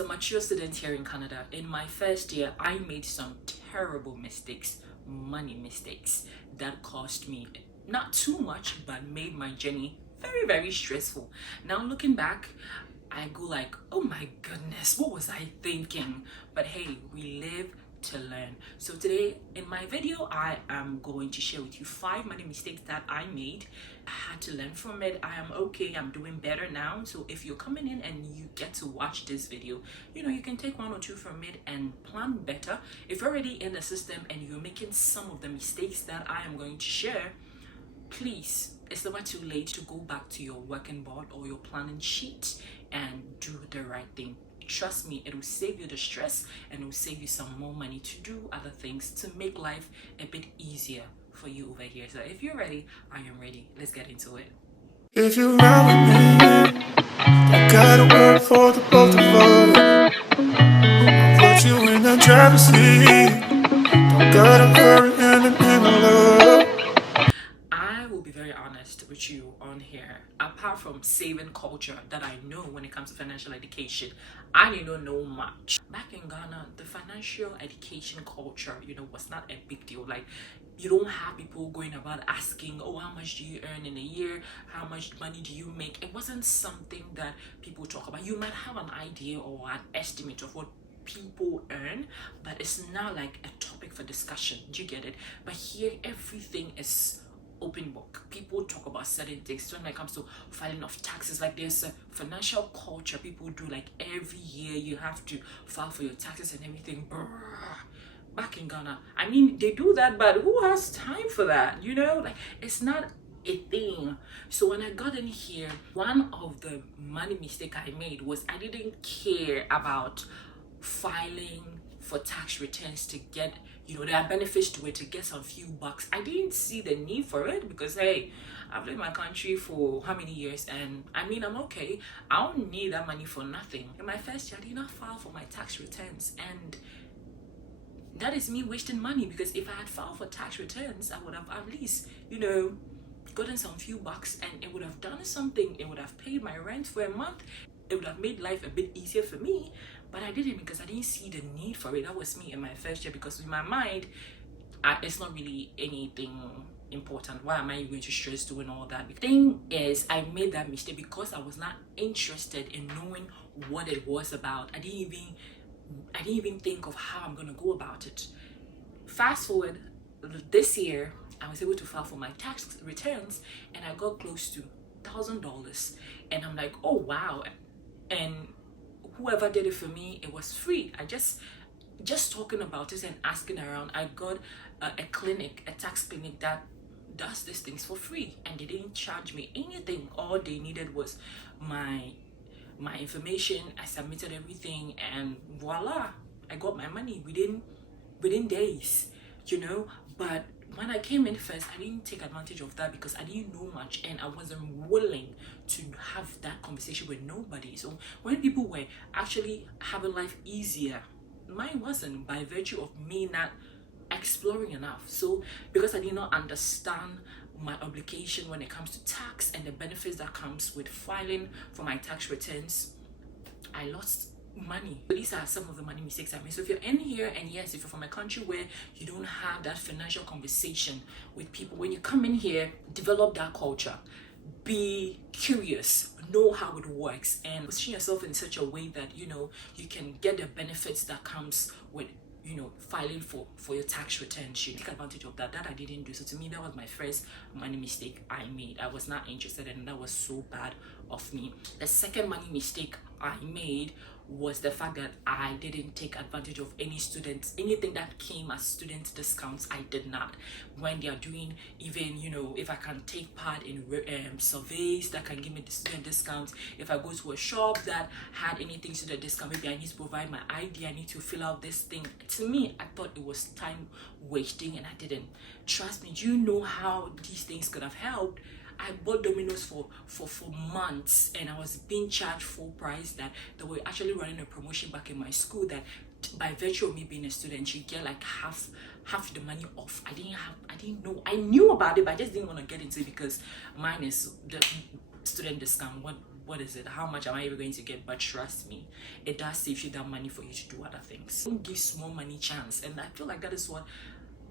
a mature student here in Canada, in my first year, I made some terrible mistakes, money mistakes that cost me not too much, but made my journey very, very stressful. Now looking back, I go like, oh my goodness, what was I thinking? But hey, we live to learn. So today in my video, I am going to share with you 5 money mistakes that I made. I had to learn from it. I am okay, I'm doing better now. So if you're coming in and you get to watch this video, you can take 1 or 2 from it and plan better. If you're already in the system and you're making some of the mistakes that I am going to share, please, it's never too late to go back to your working board or your planning sheet and do the right thing. Trust me, it will save you the stress and it will save you some more money to do other things to make life a bit easier for you over here. So if you're ready, I am ready. Let's get into it. If you run with me, I gotta work for the both of us. I'll put you in the driver's seat. Don't gotta hurry in the name of love. I will be very honest with you on here. Apart from saving culture that I know when it comes to financial education, I did not know much. Back in Ghana, the financial education culture, was not a big deal. Like, you don't have people going about asking, oh, how much do you earn in a year? How much money do you make? It wasn't something that people talk about. You might have an idea or an estimate of what people earn, but it's not like a topic for discussion. Do you get it? But here, everything is open book. People talk about certain things when it comes to filing of taxes. Like, there's a financial culture people do, like every year you have to file for your taxes and everything. Brr. Back in Ghana, I mean, they do that, but who has time for that? Like, it's not a thing. So when I got in here, one of the money mistake I made was I didn't care about filing for tax returns to get, there are benefits to it, to get some few bucks. I didn't see the need for it because, hey, I've lived in my country for how many years, and I mean, I'm okay. I don't need that money for nothing. In my first year, I did not file for my tax returns, and that is me wasting money, because if I had filed for tax returns, I would have at least, gotten some few bucks, and it would have done something. It would have paid my rent for a month. It would have made life a bit easier for me, but I didn't, because I didn't see the need for it. That was me in my first year, because in my mind, it's not really anything important. Why am I going to stress doing all that? The thing is, I made that mistake because I was not interested in knowing what it was about. I didn't even think of how I'm gonna go about it. Fast forward, this year I was able to file for my tax returns, and I got close to $1,000, and I'm like, oh wow. And whoever did it for me, it was free. I just talking about it and asking around, I got a clinic, a tax clinic that does these things for free, and they didn't charge me anything. All they needed was my information. I submitted everything, and voila, I got my money within days, But when I came in first, I didn't take advantage of that because I didn't know much, and I wasn't willing to have that conversation with nobody. So when people were actually having life easier, mine wasn't, by virtue of me not exploring enough. So because I did not understand my obligation when it comes to tax and the benefits that comes with filing for my tax returns, I lost money. So these are some of the money mistakes I made. So if you're in here, and yes, if you're from a country where you don't have that financial conversation with people, when you come in here, develop that culture. Be curious, know how it works, and position yourself in such a way that you can get the benefits that comes with filing for your tax returns. You take advantage of that. That I didn't do. So to me, that was my first money mistake I made. I was not interested, and that was so bad of me. The second money mistake I made was the fact that I didn't take advantage of anything that came as student discounts. I did not. When they are doing, even if I can take part in surveys that can give me the student discounts, if I go to a shop that had anything to the discount, maybe I need to provide my ID, I need to fill out this thing. To me, I thought it was time wasting, and I didn't. Trust me, do you know how these things could have helped? I bought Domino's for months, and I was being charged full price. That they were actually running a promotion back in my school that by virtue of me being a student, you get like half the money off. I didn't know. I knew about it, but I just didn't want to get into it because mine is the student discount. What what is it, how much am I ever going to get? But trust me, it does save you that money for you to do other things. Don't give small money chance. And I feel like that is what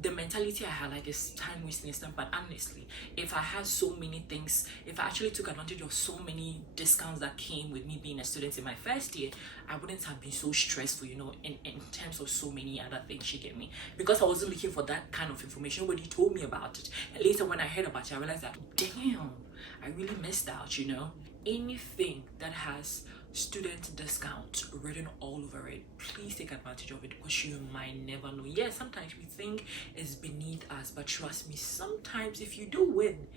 the mentality I had, like, is time wasting stuff. But honestly, if I had so many things, if I actually took advantage of so many discounts that came with me being a student in my first year, I wouldn't have been so stressful, you know, in terms of so many other things, you get me? Because I wasn't looking for that kind of information. Nobody told me about it. And later when I heard about it, I realized that, damn, I really missed out, you know? Anything that has student discount written all over it, please take advantage of it, because you might never know. Yes, sometimes we think it's beneath us, but trust me, sometimes if you do win,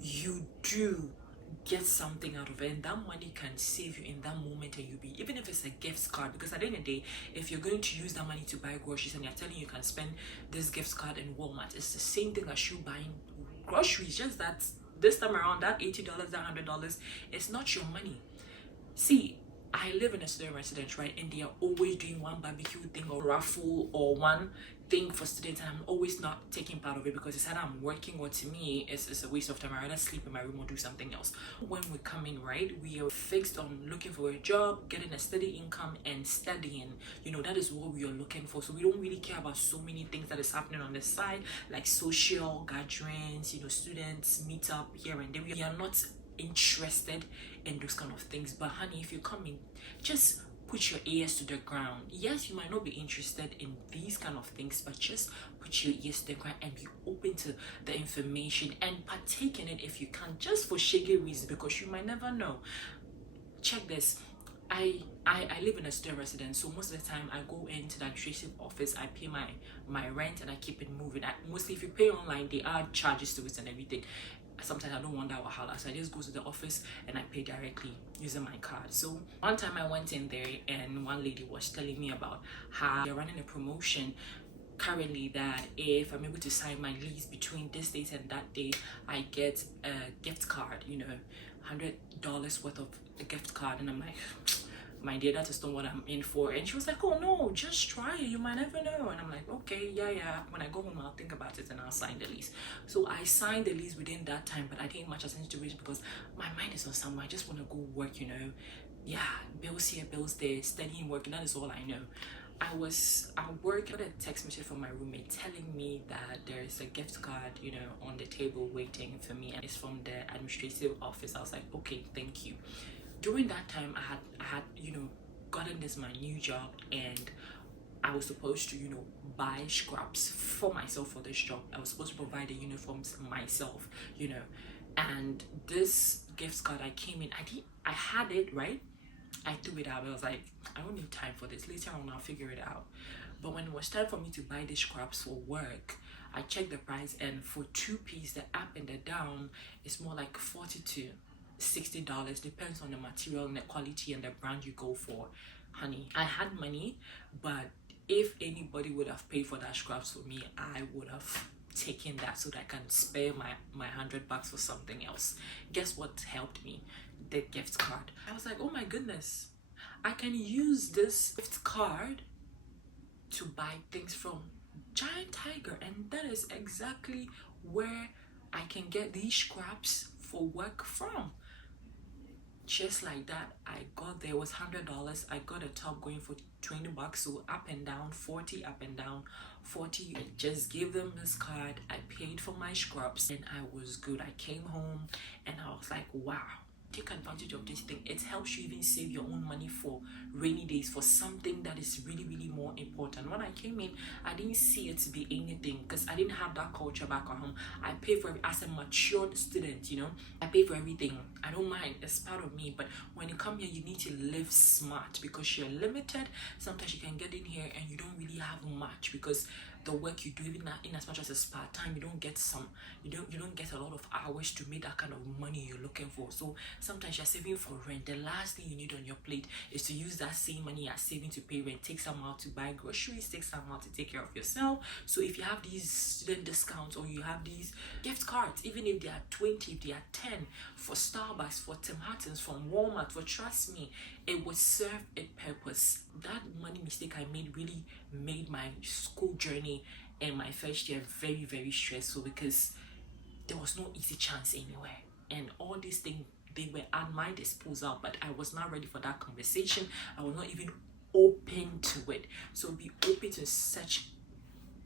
you do get something out of it, and that money can save you in that moment. And you'll be, even if it's a gift card, because at the end of the day, if you're going to use that money to buy groceries and you're telling you can spend this gift card in Walmart, it's the same thing as you buying groceries, just that this time around, that $80, that $100, it's not your money. See, I live in a student residence, right? And they are always doing one barbecue thing or raffle or one thing for students, and I'm always not taking part of it because it's either I'm working, or to me it's a waste of time. I rather sleep in my room or do something else. When we come in, right, we are fixed on looking for a job, getting a steady income, and studying. You know, that is what we are looking for. So we don't really care about so many things that is happening on the side, like social gatherings, you know, students meet up here and there. We are not interested in those kind of things. But honey, if you come in, just put your ears to the ground. Yes, you might not be interested in these kind of things, but just put your ears to the ground and be open to the information and partake in it if you can, just for shaggy reasons, because you might never know. Check this. I live in a student residence, so most of the time I go into the administrative office, I pay my rent, and I keep it moving. Mostly if you pay online, they add charges to it and everything. Sometimes I don't want that wahala, so I just go to the office and I pay directly using my card. So one time I went in there and one lady was telling me about how they're running a promotion currently, that if I'm able to sign my lease between this date and that date, I get a gift card, you know, $100 worth of a gift card. And I'm like, my dear, that is not what I'm in for. And she was like, oh no, just try it, you might never know. And I'm like, okay, yeah, when I go home I'll think about it and I'll sign the lease. So I signed the lease within that time, but I didn't much attention to it because my mind is on somewhere. I just want to go work, you know. Yeah, bills here, bills there, studying, working, that is all I know. I was at work, I got a text message from my roommate telling me that there is a gift card, you know, on the table waiting for me, and it's from the administrative office. I was like, okay, thank you. During that time, I had, you know, gotten this my new job, and I was supposed to, you know, buy scraps for myself for this job. I was supposed to provide the uniforms myself, you know. And this gift card, I came in, I had it, right? I threw it out. I was like, I don't need time for this. Later on, I'll figure it out. But when it was time for me to buy the scraps for work, I checked the price, and for 2-piece, the up and the down, is more like $40 to $60, depends on the material and the quality and the brand you go for. Honey, I had money, but if anybody would have paid for that scraps for me, I would have taken that so that I can spare my $100 for something else. Guess what helped me? The gift card. I was like, oh my goodness, I can use this gift card to buy things from Giant Tiger, and that is exactly where I can get these scraps for work from. Just like that, I got there. It was $100. I got a top going for $20, so up and down 40, up and down 40. I just gave them this card, I paid for my scrubs, and I was good. I came home and I was like, wow, take advantage of this thing. It helps you even save your own money for rainy days, for something that is really, really more important. When I came in, I didn't see it to be anything because I didn't have that culture back at home. I pay for it as a matured student, you know. I pay for everything. I don't mind. It's part of me. But when you come here, you need to live smart because you're limited. Sometimes you can get in here and you don't really have much because the work you do, even in as much as it's part-time, you don't get you don't get a lot of hours to make that kind of money you're looking for. So sometimes you're saving for rent. The last thing you need on your plate is to use that same money you're saving to pay rent. Take some out to buy groceries, take some out to take care of yourself. So if you have these student discounts or you have these gift cards, even if they are 20, if they are 10, for Starbucks, for Tim Hortons, from Walmart, for, trust me, it would serve a purpose. That money mistake I made really made my school journey and my first year very, very stressful because there was no easy chance anywhere. And all these things, they were at my disposal, but I was not ready for that conversation. I was not even open to it. So be open to such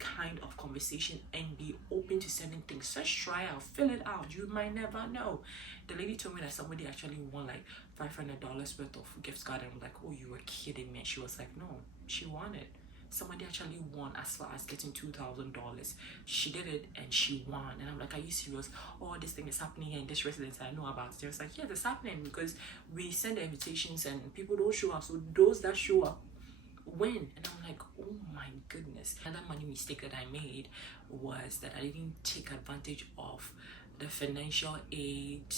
kind of conversation and be open to certain things. Just try out, fill it out. You might never know. The lady told me that somebody actually won like $500 worth of gift card, and I'm like, oh, you were kidding me. And she was like, no, she won it. Somebody actually won as far as getting $2,000. She did it and she won. And I'm like, are you serious? Oh, this thing is happening in this residence I know about. They was like, yeah, it's happening because we send the invitations and people don't show up. So those that show up win. And I'm like, oh my goodness. Another money mistake that I made was that I didn't take advantage of the financial aid,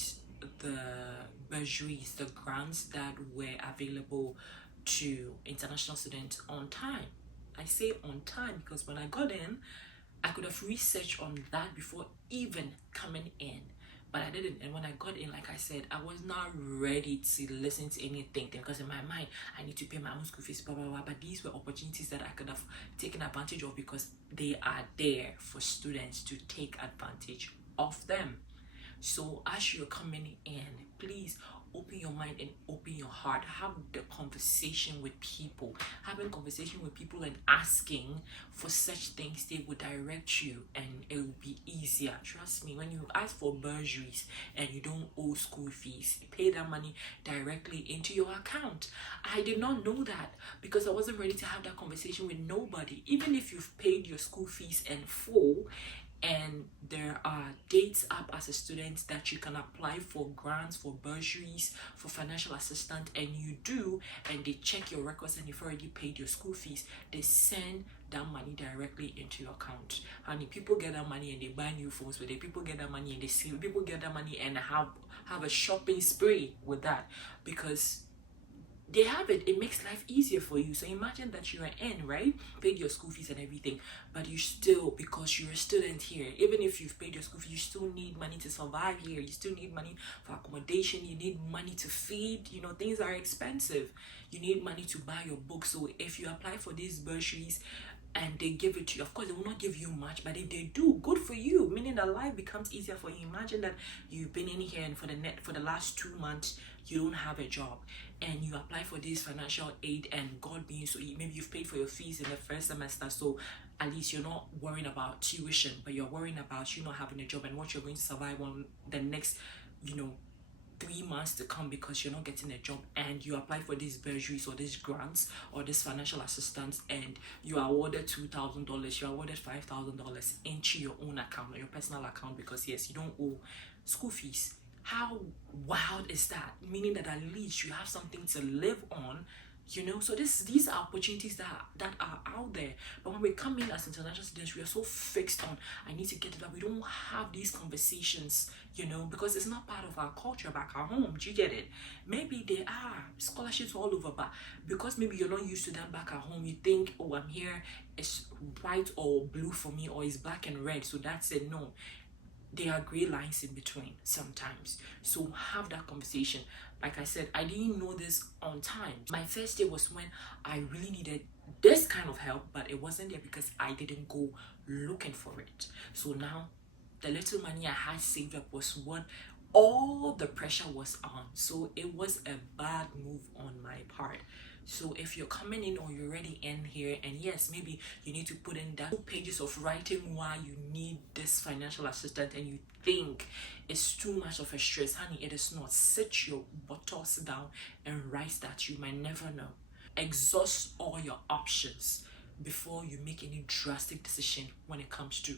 the bursaries, the grants that were available to international students on time. I say on time because when I got in, I could have researched on that before even coming in, but I didn't. And when I got in, like I said, I was not ready to listen to anything because in my mind, I need to pay my own school fees, blah, blah, blah. But these were opportunities that I could have taken advantage of because they are there for students to take advantage of them. So as you're coming in, please open your mind and open your heart. Have the conversation with people. Having conversation with people and asking for such things, they will direct you and it will be easier. Trust me, when you ask for bursaries and you don't owe school fees, pay that money directly into your account. I did not know that because I wasn't ready to have that conversation with nobody. Even if you've paid your school fees in full, and there are dates up as a student that you can apply for grants, for bursaries, for financial assistance, and you do, and they check your records and you've already paid your school fees, they send that money directly into your account. Honey, people get that money and they buy new phones with it. People get that money and they see, people get that money and have a shopping spree with that because they have it. It makes life easier for you. So imagine that you are in, right? Paid your school fees and everything, but you still, because you're a student here, even if you've paid your school fees, you still need money to survive here. You still need money for accommodation. You need money to feed. You know, things are expensive. You need money to buy your books. So if you apply for these bursaries and they give it to you, of course they will not give you much, but if they do, good for you, meaning that life becomes easier for you. Imagine that you've been in here and for the last 2 months you don't have a job and you apply for this financial aid, and God being so, maybe you've paid for your fees in the first semester, so at least you're not worrying about tuition, but you're worrying about you not having a job and what you're going to survive on the next 3 months to come because you're not getting a job, and you apply for these bursaries or these grants or this financial assistance and you are awarded $2,000, you're awarded $5,000 into your own account or your personal account because yes, you don't owe school fees. How wild is that? Meaning that at least you have something to live on, so these are opportunities that are out there. But when we come in as international students, we are so fixed on I need to get it, that we don't have these conversations, because it's not part of our culture back at home. Do you get it? Maybe there are scholarships all over, but because maybe you're not used to them back at home, you think, oh, I'm here, it's white or blue for me, or it's black and red, so that's it. No, there are gray lines in between sometimes. So have that conversation. Like I said, I didn't know this on time. My first day was when I really needed this kind of help, but it wasn't there because I didn't go looking for it. So now the little money I had saved up was what all the pressure was on. So it was a bad move on my part. So if you're coming in or you're already in here, and yes, maybe you need to put in that 2 pages of writing why you need this financial assistance and you think it's too much of a stress, honey, it is not. Sit your buttocks down and write that. You might never know. Exhaust all your options before you make any drastic decision when it comes to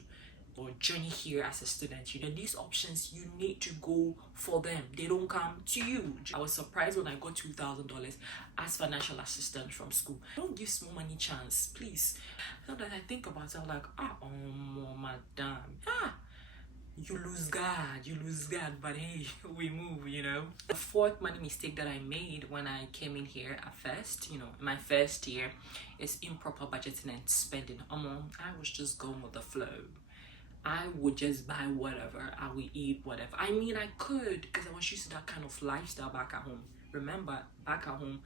or journey here as a student. These options, you need to go for them. They don't come to you. I was surprised when I got $2,000 as financial assistant from school. Don't give small money chance, please. So that I think about it, I'm like, madam, you lose God, but hey, we move, The fourth money mistake that I made when I came in here at first, my first year, is improper budgeting and spending. I was just going with the flow. I would just buy whatever, I would eat whatever. I mean, I could because I was used to that kind of lifestyle back at home. Remember, back at home,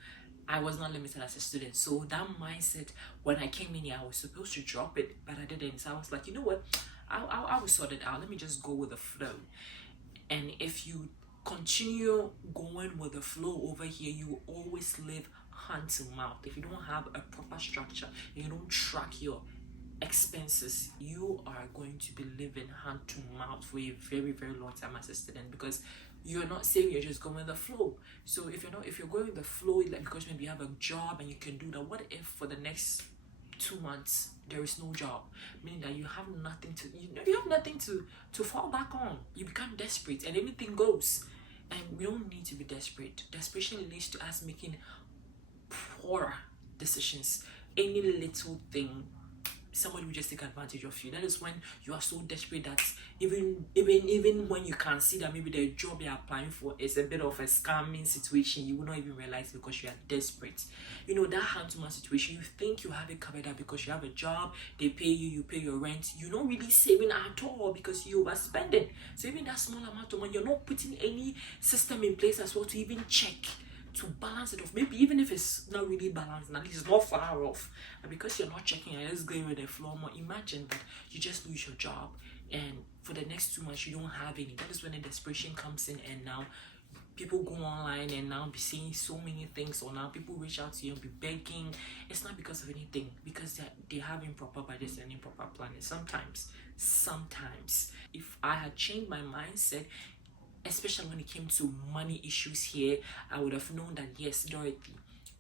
I was not limited as a student. So that mindset, when I came in here, I was supposed to drop it, but I didn't. So I was like, you know what? I will sort it out. Let me just go with the flow. And if you continue going with the flow over here, you will always live hand to mouth. If you don't have a proper structure, you don't track your expenses, you are going to be living hand to mouth for a very, very long time as a student, because you're not saying you're just going with the flow. So if you're going with the flow, like because maybe you have a job and you can do that, what if for the next 2 months there is no job, meaning that you have nothing to you have nothing to fall back on? You become desperate and anything goes. And we don't need to be desperate. Desperation leads to us making poor decisions. Any little thing, somebody will just take advantage of you. That is when you are so desperate that even when you can see that maybe the job you're applying for is a bit of a scamming situation, you will not even realize because you are desperate. You know, that hand-to-mouth situation, you think you have it covered up because you have a job, they pay you, you pay your rent, you're not really saving at all because you overspending. So even that small amount of money, you're not putting any system in place as well to even check, to balance it off. Maybe even if it's not really balanced, at least it's not far off. And because you're not checking, you're just going with the flow more. Imagine that you just lose your job and for the next 2 months you don't have any. That is when the desperation comes in, and now people go online and now be seeing so many things, or now people reach out to you and be begging. It's not because of anything, because they have improper budgets and improper planning. Sometimes if I had changed my mindset, especially when it came to money issues here, I would have known that yes, Dorothy,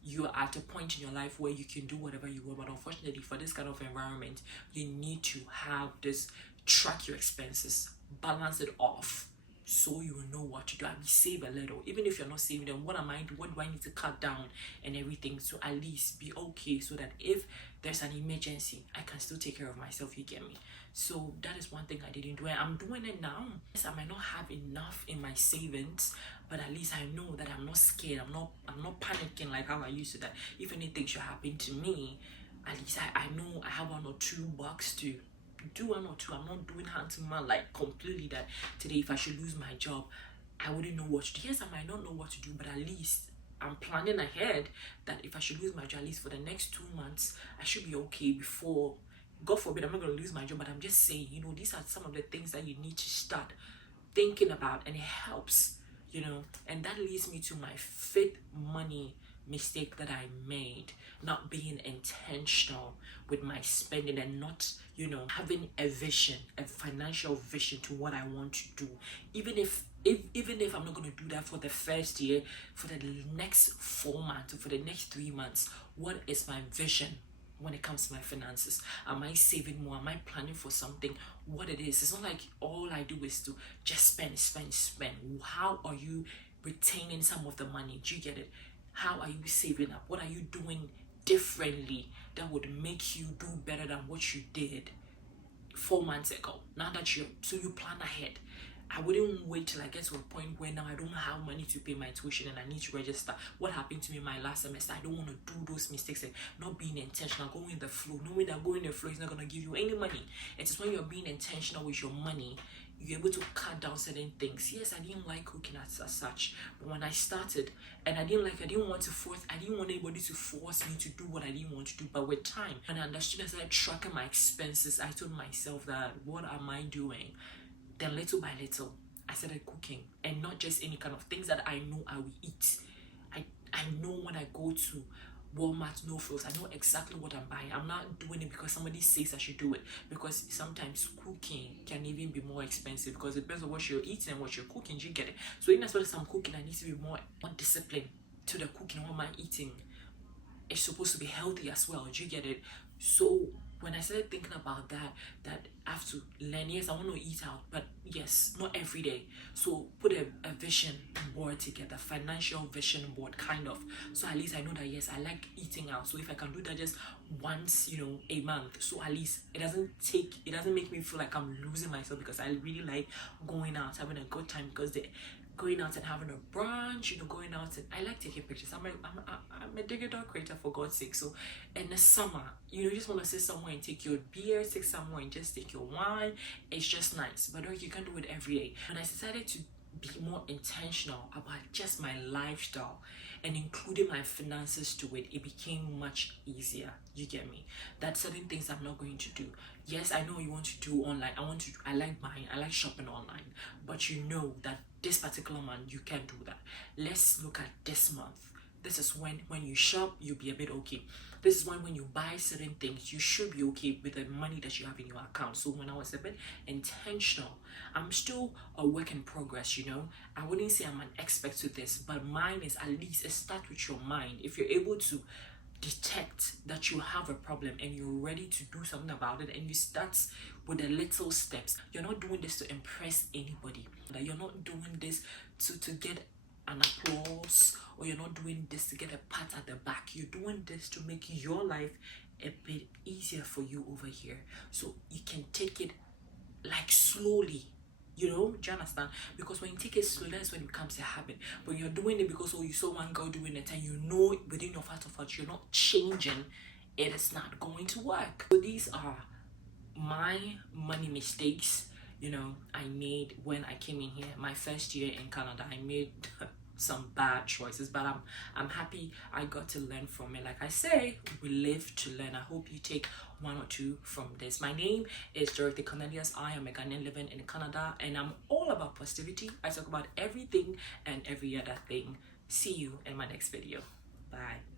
you are at a point in your life where you can do whatever you want. But unfortunately, for this kind of environment, you need to have this, track your expenses, balance it off, so you will know what to do. I mean, save a little. Even if you're not saving, then what am I doing? What do I need to cut down and everything? So at least be okay, so that if there's an emergency, I can still take care of myself. You get me? So that is one thing I didn't do, and I'm doing it now. Yes, I might not have enough in my savings, but at least I know that I'm not scared. I'm not panicking like how I used to. That if anything should happen to me, at least I know I have $1 or $2 to do one or two. I'm not doing hand to mouth like completely, that today if I should lose my job, I wouldn't know what to do. Yes, I might not know what to do, but at least I'm planning ahead that if I should lose my job, at least for the next 2 months, I should be okay. Before, God forbid, I'm not going to lose my job, but I'm just saying, you know, these are some of the things that you need to start thinking about, and it helps, you know. And that leads me to my fifth money mistake that I made: not being intentional with my spending, and not, you know, having a vision, a financial vision to what I want to do. Even if I'm not going to do that for the first year, for the next 4 months, or for the next 3 months, what is my vision when it comes to my finances? Am I saving more? Am I planning for something? What it is? It's not like all I do is to just spend. How are you retaining some of the money? Do you get it? How are you saving up? What are you doing differently that would make you do better than what you did 4 months ago? Now that you plan ahead. I wouldn't wait till I get to a point where now I don't have money to pay my tuition and I need to register. What happened to me my last semester? I don't want to do those mistakes and not being intentional, going with the flow, knowing that going with the flow is not going to give you any money. It is when you're being intentional with your money, you're able to cut down certain things. Yes, I didn't like cooking as such, but when I started, and I didn't want anybody to force me to do what I didn't want to do. But with time, and I understood, as I started tracking my expenses, I told myself that, what am I doing? Then little by little, I started cooking, and not just any kind of things that I know I will eat. I know when I go to Walmart, no frills, I know exactly what I'm buying. I'm not doing it because somebody says I should do it, because sometimes cooking can even be more expensive, because it depends on what you're eating and what you're cooking. Do you get it? So even as well as I'm cooking, I need to be more disciplined to the cooking. What am I eating? It's supposed to be healthy as well. Do you get it? So when I started thinking about that I have to learn. Yes, I want to eat out, but yes, not every day. So put a vision board together, financial vision board kind of. So at least I know that yes, I like eating out. So if I can do that just once, you know, a month, so at least it doesn't make me feel like I'm losing myself, because I really like going out, having a good time, because going out and having a brunch, you know, going out, and I like taking pictures. I'm a digital creator, for God's sake. So in the summer, you know, you just want to sit somewhere and take your beer, sit somewhere and just take your wine. It's just nice, but you can't do it every day. When I decided to be more intentional about just my lifestyle and including my finances to it, it became much easier. You get me? That certain things I'm not going to do. Yes, I know you want to do online. I like buying, I like shopping online, but you know that this particular month you can't do that. Let's look at this month. This is when you shop, you'll be a bit okay. This is when you buy certain things, you should be okay with the money that you have in your account. So when I was a bit intentional, I'm still a work in progress, you know. I wouldn't say I'm an expert to this, but mine is, at least it starts with your mind. If you're able to detect that you have a problem and you're ready to do something about it, and you start with the little steps, you're not doing this to impress anybody, that you're not doing this to get an applause, or you're not doing this to get a pat at the back. You're doing this to make your life a bit easier for you over here, so you can take it like slowly. You know, do you understand? Because when you take it slow, that's when it becomes a habit. But you're doing it because, oh, you saw one girl doing it and you know within your heart of hearts you're not changing, it is not going to work. So these are my money mistakes, you know, I made when I came in here. My first year in Canada, I made some bad choices, but I'm happy I got to learn from it. Like I say, we live to learn. I hope you take one or two from this. My name is Dorothy Cornelius. I am a Ghanaian living in Canada, and I'm all about positivity. I talk about everything and every other thing. See you in my next video. Bye.